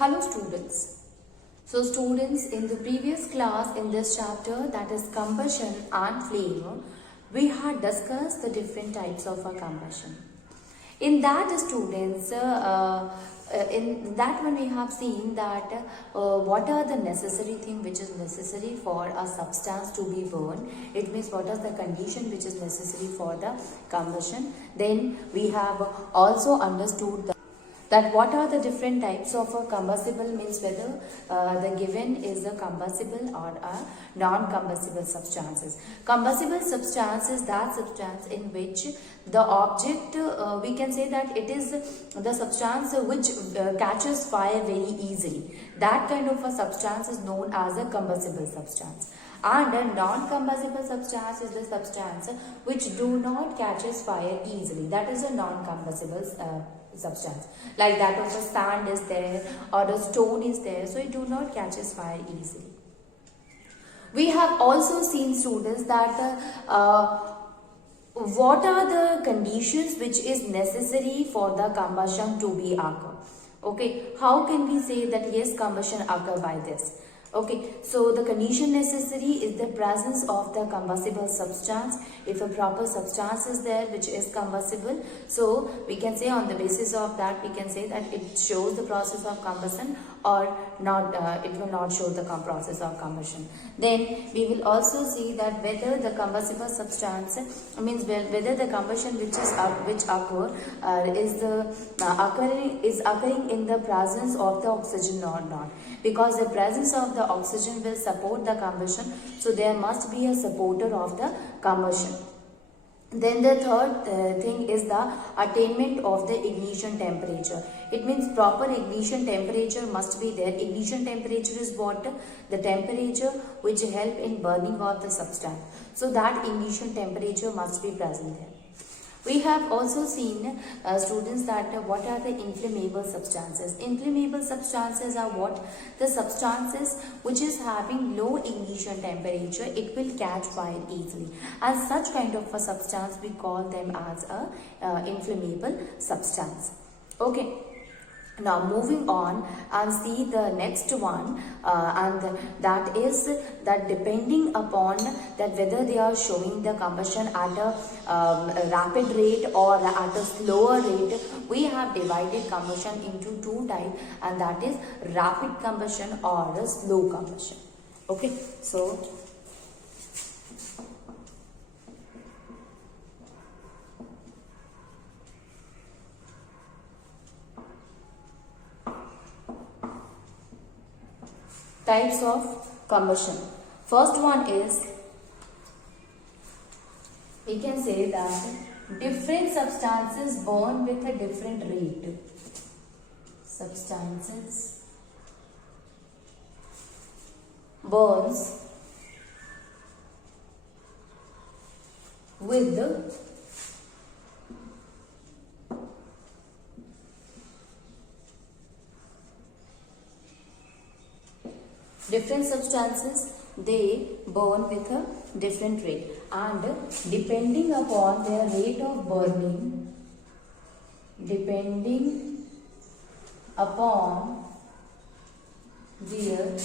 Hello students. So students, in the previous class in this chapter, that is combustion and flame, we had discussed the different types of a combustion. In that students, in that one we have seen that what are the necessary thing which is necessary for a substance to be burned. It means what is the condition which is necessary for the combustion. Then we have also understood that what are the different types of a combustible, means whether the given is a combustible or a non-combustible substances. Combustible substance is that substance in which the object, we can say that it is the substance which catches fire very easily. That kind of a substance is known as a combustible substance. And a non-combustible substance is the substance which do not catches fire easily. That is a non-combustible substance. Like that of a sand is there or a stone is there, so it do not catches fire easily. We have also seen students that what are the conditions which is necessary for the combustion to be occur. Okay, how can we say that yes, combustion occur by this? Okay, so the condition necessary is the presence of the combustible substance. If a proper substance is there which is combustible, so we can say on the basis of that we can say that it shows the process of combustion or not, it will not show the process of combustion. Then we will also see that whether the combustible substance means whether the combustion which occur is occurring in the presence of the oxygen or not, because the presence of the oxygen will support the combustion, so there must be a supporter of the combustion. Then the third thing is the attainment of the ignition temperature. It means proper ignition temperature must be there. Ignition temperature is what? The temperature which help in burning of the substance. So that ignition temperature must be present there. We have also seen students that what are the inflammable substances. Inflammable substances are what? The substances which is having low ignition temperature, it will catch fire easily. And such kind of a substance we call them as a inflammable substance. Okay. Now moving on and see the next one, and that is that depending upon that whether they are showing the combustion at a rapid rate or at a slower rate, we have divided combustion into two types, and that is rapid combustion or a slow combustion. Okay, so types of combustion. First one is, we can say that different substances burn with a different rate. Substances burns with different substances, they burn with a different rate, and depending upon their rate of burning, depending upon their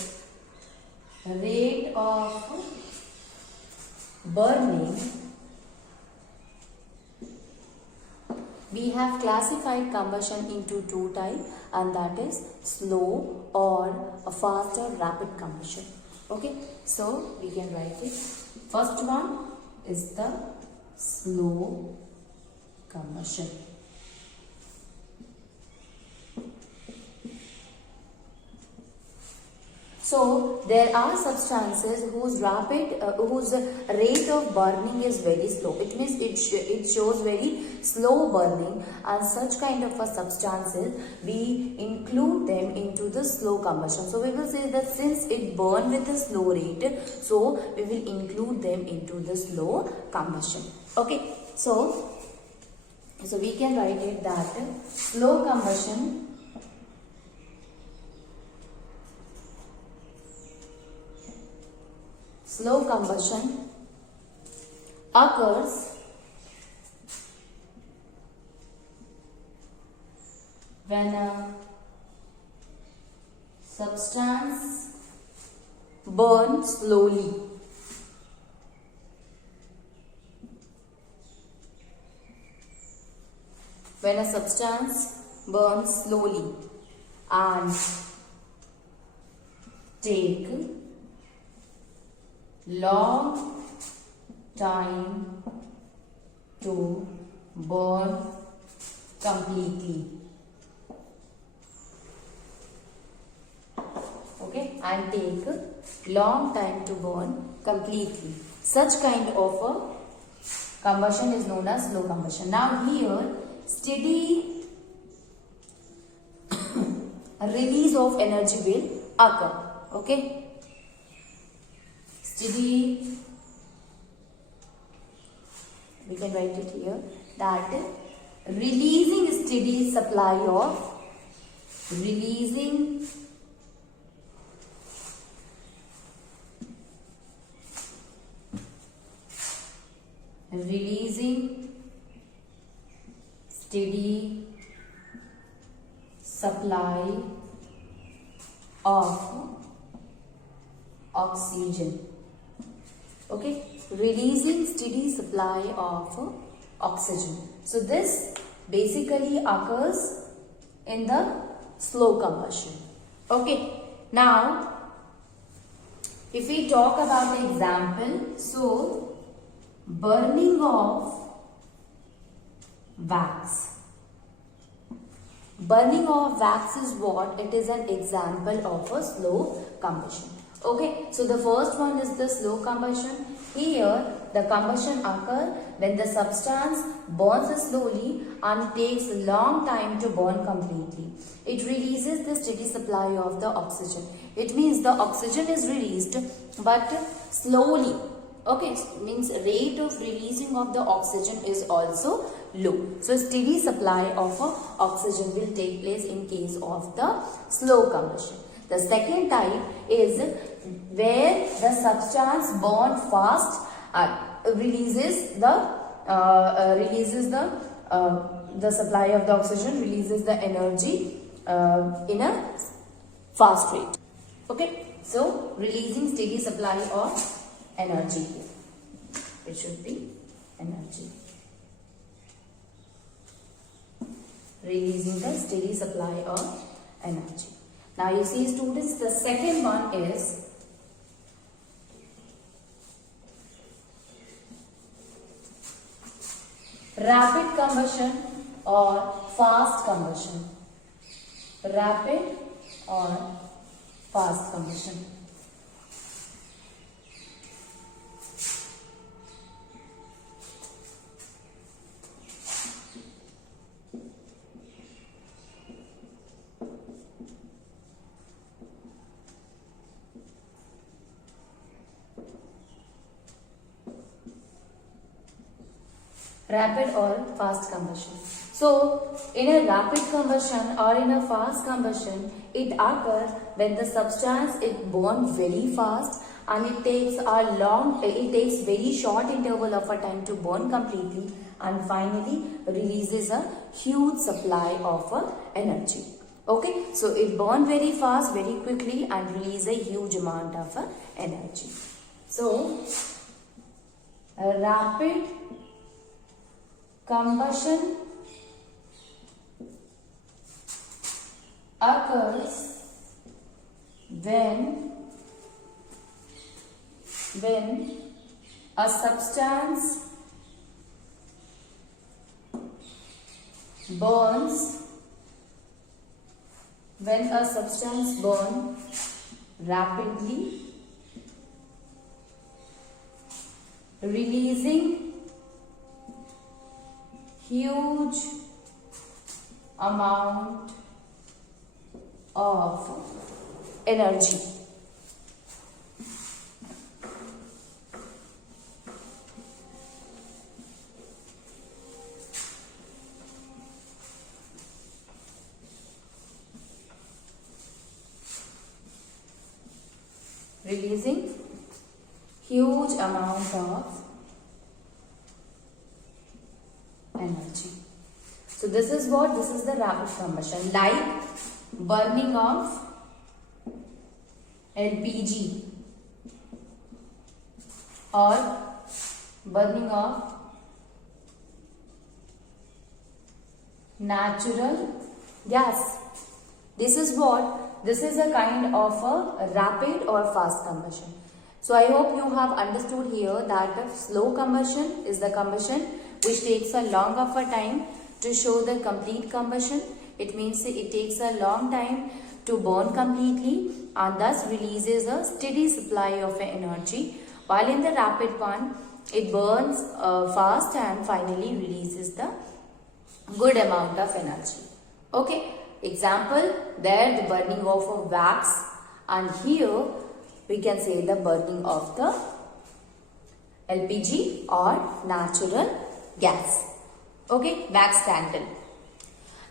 rate of burning, we have classified combustion into two types, and that is slow or a fast or rapid combustion. Okay, so we can write it. First one is the slow combustion. So there are substances whose rate of burning is very slow. It means it shows very slow burning, and such kind of a substances we include them into the slow combustion. So we will say that since it burn with a slow rate, so we will include them into the slow combustion. Okay, so we can write it that slow combustion occurs when a substance burn slowly. When a substance burns slowly and take long time to burn completely. Okay, and take long time to burn completely. Such kind of a combustion is known as slow combustion. Now here, steady release of energy will occur. Okay, steady, we can write it here, that releasing steady supply of, releasing steady supply of oxygen. Okay, releasing steady supply of oxygen. So this basically occurs in the slow combustion. Okay, now if we talk about the example, so burning of wax. Burning of wax is what? It is an example of a slow combustion. Okay, so the first one is the slow combustion. Here, the combustion occurs when the substance burns slowly and takes a long time to burn completely. It releases the steady supply of the oxygen. It means the oxygen is released but slowly. Okay, means rate of releasing of the oxygen is also low. So steady supply of oxygen will take place in case of the slow combustion. The second type is where the substance burns fast releases the supply of the oxygen, releases the energy in a fast rate. Okay, so releasing steady supply of energy here. It should be energy. Releasing the steady supply of energy. Now you see students, the second one is rapid combustion or fast combustion. Rapid or fast combustion. Rapid or fast combustion. So, in a rapid combustion or in a fast combustion, it occurs when the substance is burned very fast and it takes very short interval of a time to burn completely and finally releases a huge supply of energy. Okay, so it burns very fast, very quickly and release a huge amount of energy. So, a rapid combustion occurs when a substance burns rapidly, releasing huge amount of energy. Releasing huge amount of energy. So this is what? This is the rapid combustion, like burning of LPG or burning of natural gas. This is what? This is a kind of a rapid or fast combustion. So I hope you have understood here that the slow combustion is the combustion which takes a long of a time to show the complete combustion. It means it takes a long time to burn completely and thus releases a steady supply of energy. While in the rapid one, it burns fast and finally releases the good amount of energy. Okay, example, there the burning of a wax, and here we can say the burning of the LPG or natural gas. Okay, wax candle.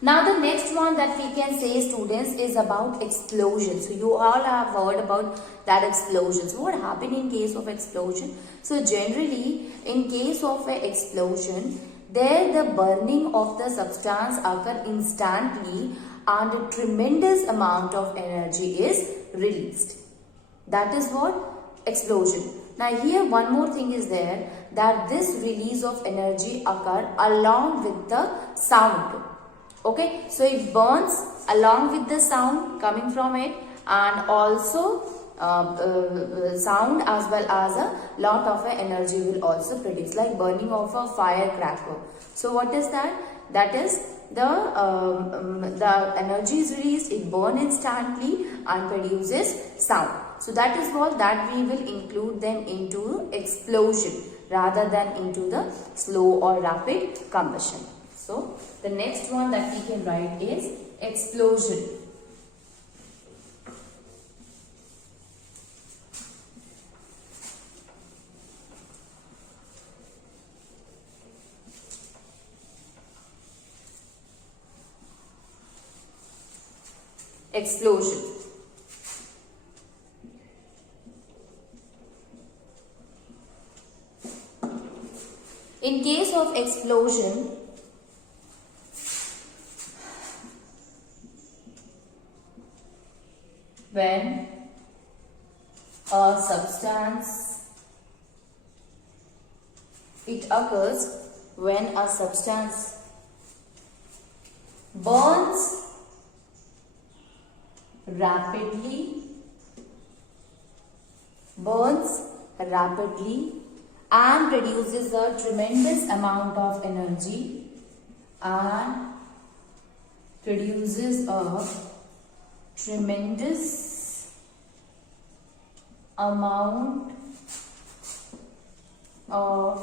Now the next one that we can say, students, is about explosion. So you all have heard about that explosion. So what happened in case of explosion? So generally in case of an explosion, there the burning of the substance occur instantly and a tremendous amount of energy is released. That is what? Explosion. Now here one more thing is there, that this release of energy occur along with the sound. Okay, so it burns along with the sound coming from it, and also sound as well as a lot of energy will also produce, like burning of a firecracker. So what is that? That is the energy is released, it burns instantly and produces sound. So that is what that we will include them into explosion rather than into the slow or rapid combustion. So the next one that we can write is explosion. Explosion. In case of explosion, when a substance, it occurs when a substance burns rapidly and produces a tremendous amount of energy and produces a tremendous amount of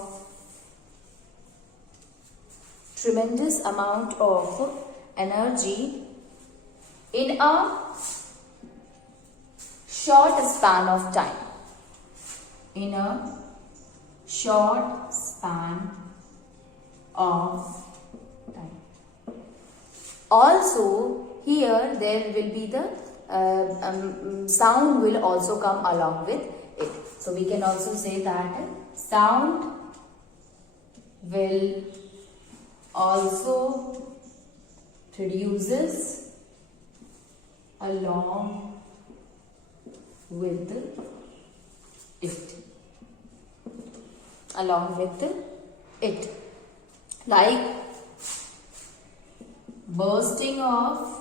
energy in a short span of time. In a short span of time. Also, here there will be the sound will also come along with it. So we can also say that sound will also produces along with it. Along with it. Like bursting of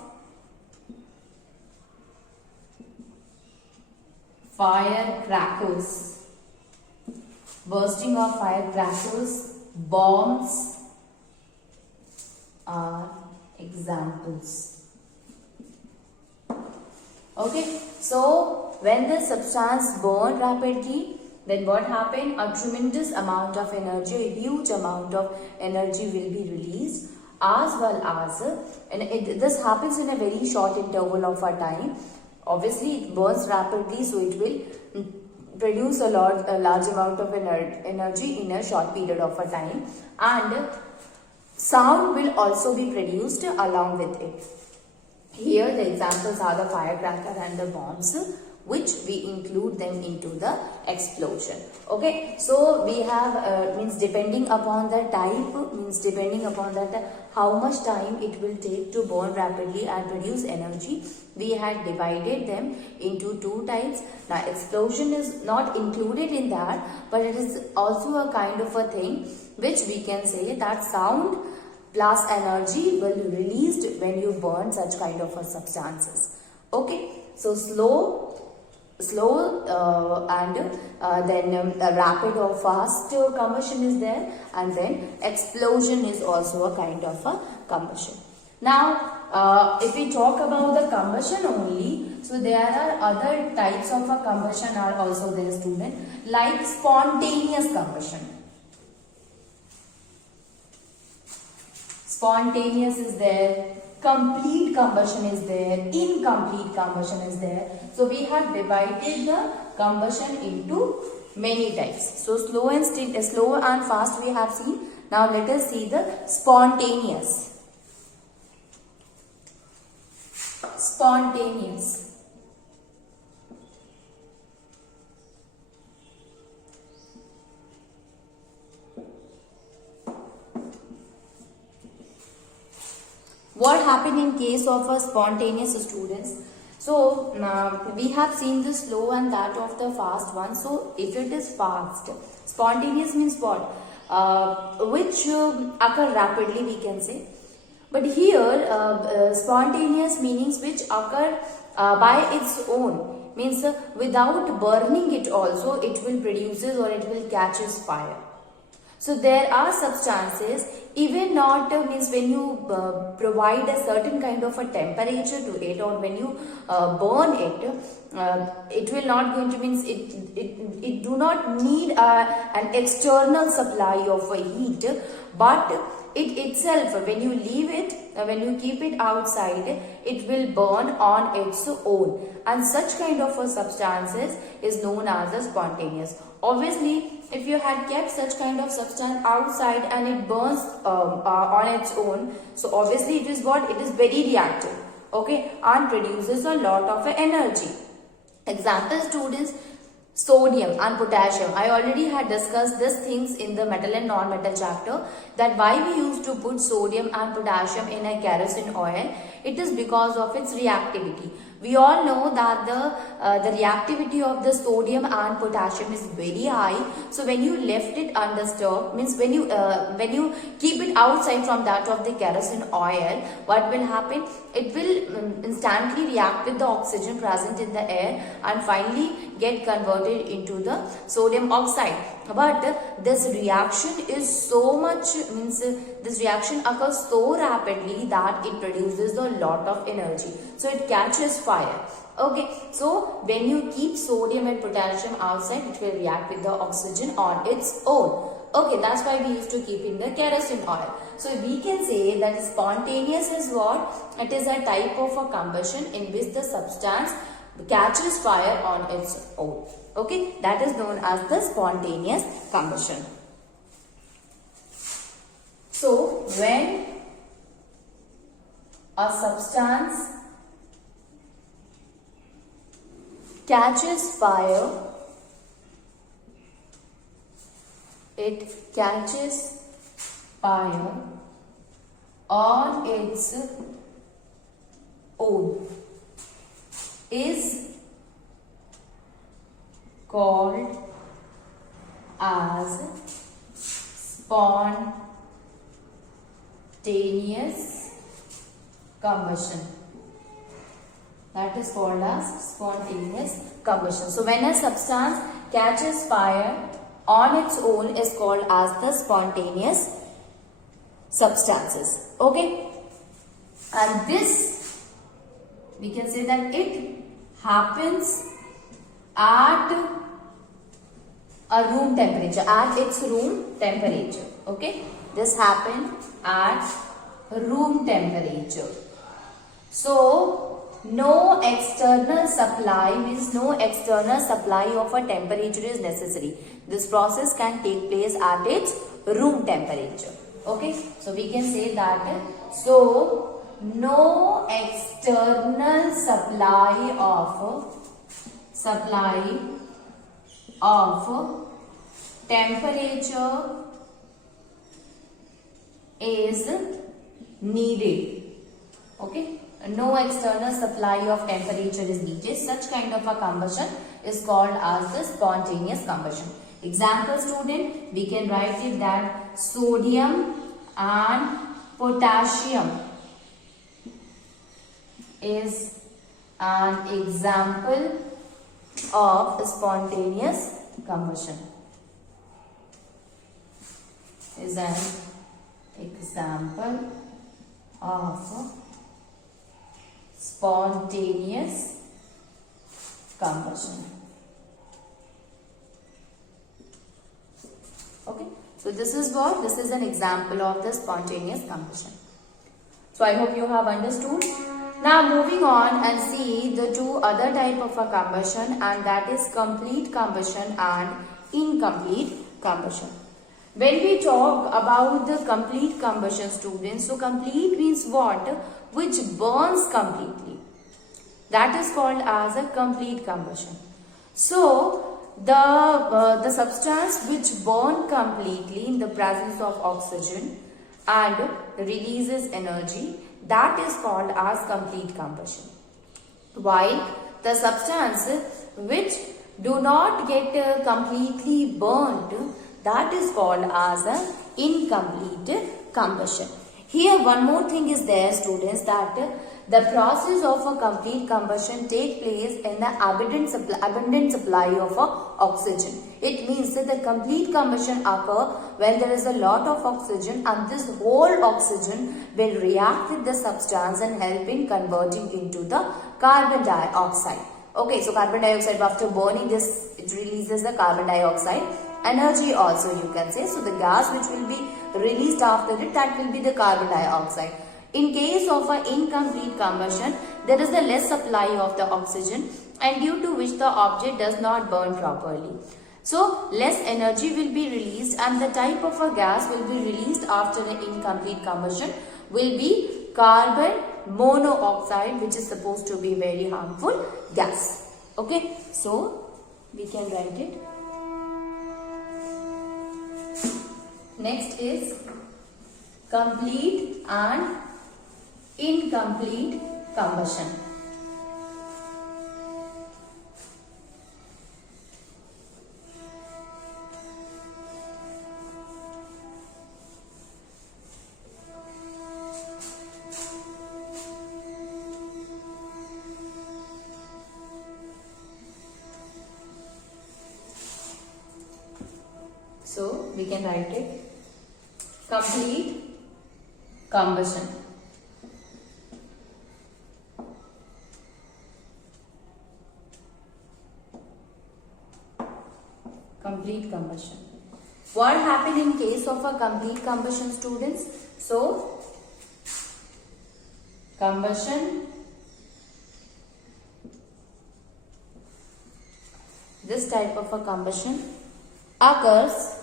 firecrackers. Bursting of firecrackers, bombs are examples. Okay, so when the substance burned rapidly, then what happened? A tremendous amount of energy, a huge amount of energy will be released, as well as, this happens in a very short interval of a time. Obviously, it burns rapidly, so it will produce a large amount of energy in a short period of a time, and sound will also be produced along with it. Here the examples are the firecracker and the bombs, which we include them into the explosion. Okay, so we have means depending upon the type, means depending upon that how much time it will take to burn rapidly and produce energy, we had divided them into two types. Now explosion is not included in that, but it is also a kind of a thing which we can say that sound plus energy will be released when you burn such kind of a substances. Okay, so slow and then rapid or fast combustion is there, and then explosion is also a kind of a combustion. Now if we talk about the combustion only, so there are other types of a combustion are also there, student, like spontaneous combustion. Spontaneous is there, complete combustion is there, incomplete combustion is there. So we have divided the combustion into many types. So slow and fast we have seen. Now let us see the spontaneous. Spontaneous. What happened in case of a spontaneous, students? So we have seen the slow and that of the fast one. So if it is fast, spontaneous means what? Which occur rapidly, we can say. But here spontaneous meanings which occur by its own, means without burning it also it will produces or it will catches fire. So there are substances, even not means when you provide a certain kind of a temperature to it, or when you burn it will not going to means it do not need an external supply of a heat, but it itself, when you leave it, when you keep it outside, it will burn on its own, and such kind of substances is known as a spontaneous. Obviously, if you had kept such kind of substance outside and it burns on its own, so obviously it is what? It is very reactive, okay, and produces a lot of energy. Example, students, sodium and potassium. I already had discussed these things in the metal and non-metal chapter, that why we used to put sodium and potassium in a kerosene oil. It is because of its reactivity. We all know that the reactivity of the sodium and potassium is very high. So when you left it undisturbed, means when you keep it outside from that of the kerosene oil, what will happen? It will instantly react with the oxygen present in the air and finally get converted into the sodium oxide. But this reaction is so much, means this reaction occurs so rapidly that it produces a lot of energy. So it catches fire. Okay, so when you keep sodium and potassium outside, it will react with the oxygen on its own. Okay, that's why we used to keep in the kerosene oil. So we can say that spontaneous is what? It is a type of a combustion in which the substance catches fire on its own. Okay, that is known as the spontaneous combustion. So when a substance catches fire, it catches fire on its own, is called as spontaneous combustion. That is called as spontaneous combustion. So when a substance catches fire on its own is called as the spontaneous substances. Okay, and this we can say that it happens at a room temperature, at its room temperature. Okay, this happened at room temperature. So no external supply, means no external supply of a temperature is necessary. This process can take place at its room temperature. Okay, so we can say that, so no external supply of temperature is needed. Okay, no external supply of temperature is needed. Such kind of a combustion is called as the spontaneous combustion. Example, student, we can write it that sodium and potassium is an example of spontaneous combustion. Is an example of spontaneous combustion. Okay, so this is what? This is an example of the spontaneous combustion. So I hope you have understood. Now moving on and see the two other type of a combustion, and that is complete combustion and incomplete combustion. When we talk about the complete combustion, students, so complete means what? Which burns completely. That is called as a complete combustion. So the substance which burn completely in the presence of oxygen and releases energy, that is called as complete combustion. While the substance which do not get completely burnt, that is called as an incomplete combustion. Here one more thing is there, students, that the process of a complete combustion take place in the abundant supply of oxygen. It means that the complete combustion occur when there is a lot of oxygen, and this whole oxygen will react with the substance and help in converting into the carbon dioxide. Okay, so carbon dioxide, after burning this, it releases the carbon dioxide. Energy also you can say. So the gas which will be released after it, that will be the carbon dioxide. In case of an incomplete combustion, there is a less supply of the oxygen, and due to which the object does not burn properly. So less energy will be released, and the type of a gas will be released after the incomplete combustion will be carbon monoxide, which is supposed to be very harmful gas. Okay, so we can write it. Next is complete and incomplete combustion. So we can write it complete combustion. Complete combustion. What happened in case of a complete combustion, students? So combustion, this type of a combustion occurs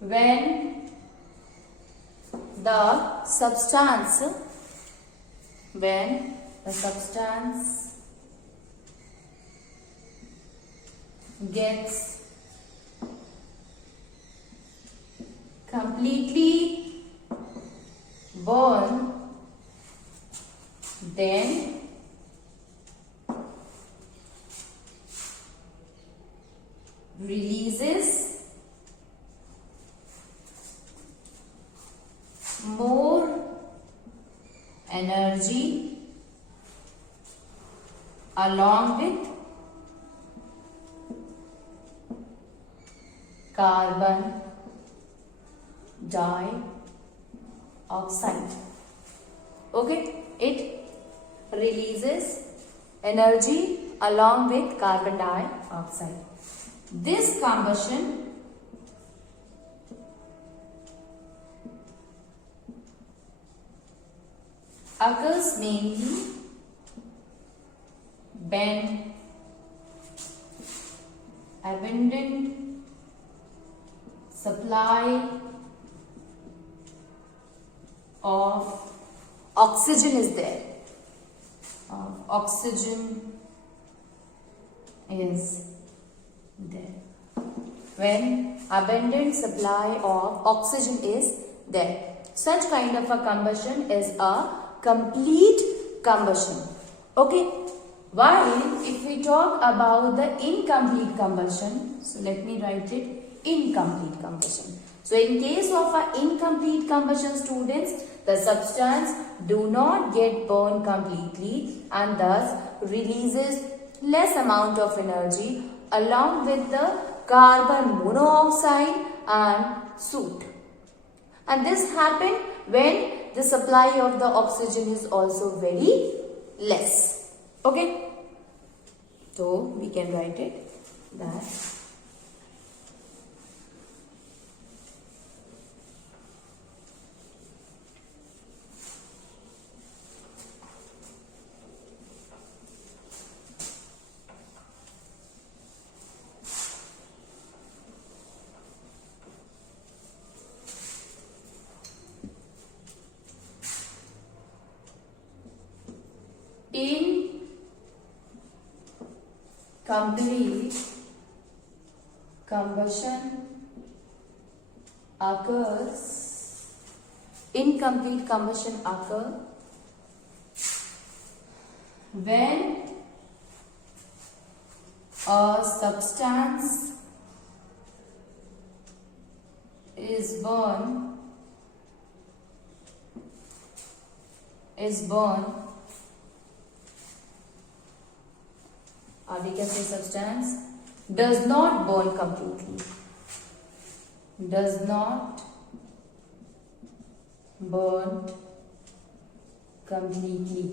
when the substance gets completely burned, then releases more energy along with carbon dioxide. Okay, it releases energy along with carbon dioxide. This combustion occurs mainly when abundant supply of oxygen is there. Oxygen is there. when abundant supply of oxygen is there. Such kind of a combustion is a complete combustion. Okay. While if we talk about the incomplete combustion, so let me write it, incomplete combustion. So in case of an incomplete combustion, students, the substance do not get burned completely and thus releases less amount of energy along with the carbon monoxide and soot. And this happens when the supply of the oxygen is also very less. Okay. So we can write it that incomplete combustion occurs when a substance is burned or we can say substance does not burn completely. Does not burn completely.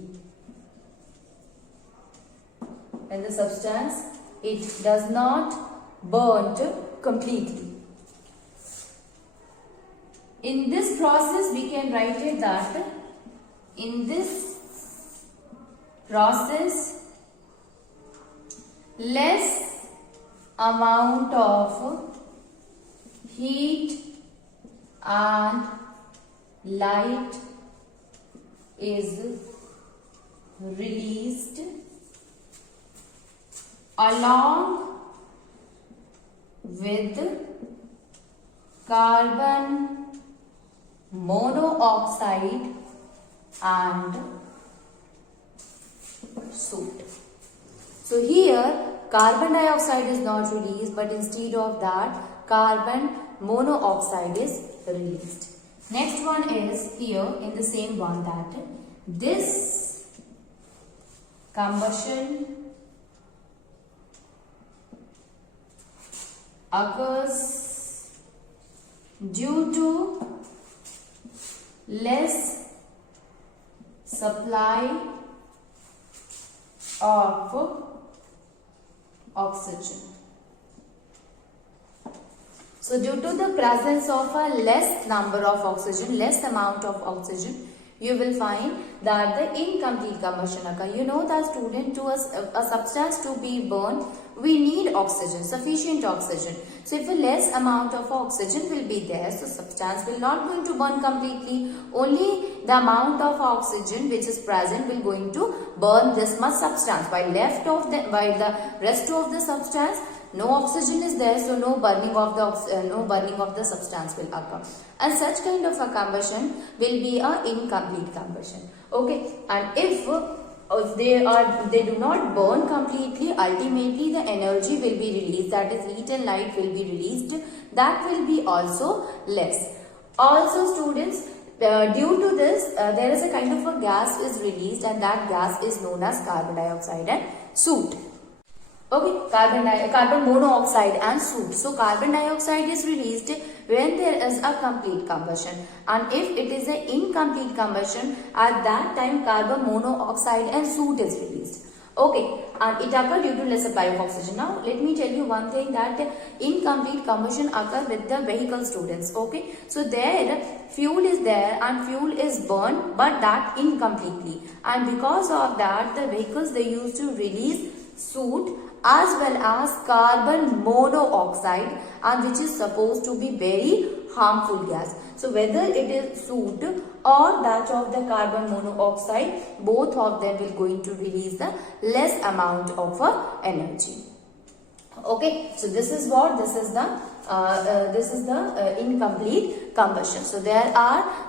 And the substance, it does not burn completely. In this process, we can write it that in this process, less amount of heat and light is released along with carbon monoxide and soot. So here carbon dioxide is not released, but instead of that carbon monoxide is released. Next one is here in the same one that this combustion occurs due to less supply of oxygen. So due to the presence of a less number of oxygen, less amount of oxygen, you will find that the incomplete combustion occurs. You know that student, to a substance to be burned, we need oxygen, sufficient oxygen. So if a less amount of oxygen will be there, so substance will not going to burn completely. Only the amount of oxygen which is present will going to burn this much substance. While the rest of the substance, no oxygen is there, so no burning of the substance will occur. And such kind of a combustion will be a incomplete combustion. Okay, and if they do not burn completely, ultimately the energy will be released, that is heat and light will be released, that will be also less. Also students, due to this there is a kind of a gas is released, and that gas is known as carbon dioxide and soot. Okay, carbon monoxide and soot. So carbon dioxide is released when there is a complete combustion, and if it is an incomplete combustion, at that time carbon monoxide and soot is released. Okay, and it occurs due to less supply of oxygen. Now let me tell you one thing, that incomplete combustion occurs with the vehicle students. Okay, so there fuel is there and fuel is burned, but that incompletely, and because of that the vehicles, they used to release soot as well as carbon monoxide, and which is supposed to be very harmful gas. So whether it is soot or that of the carbon monoxide, both of them will going to release the less amount of energy. Okay, so this is the this is the incomplete combustion. So there are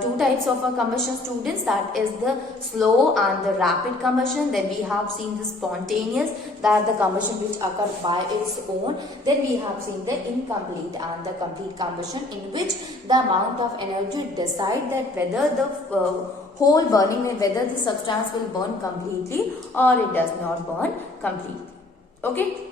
two types of a combustion, students, that is the slow and the rapid combustion. Then we have seen the spontaneous, that the combustion which occur by its own. Then we have seen the incomplete and the complete combustion, in which the amount of energy decide that whether the whole burning, whether the substance will burn completely or it does not burn completely. Okay.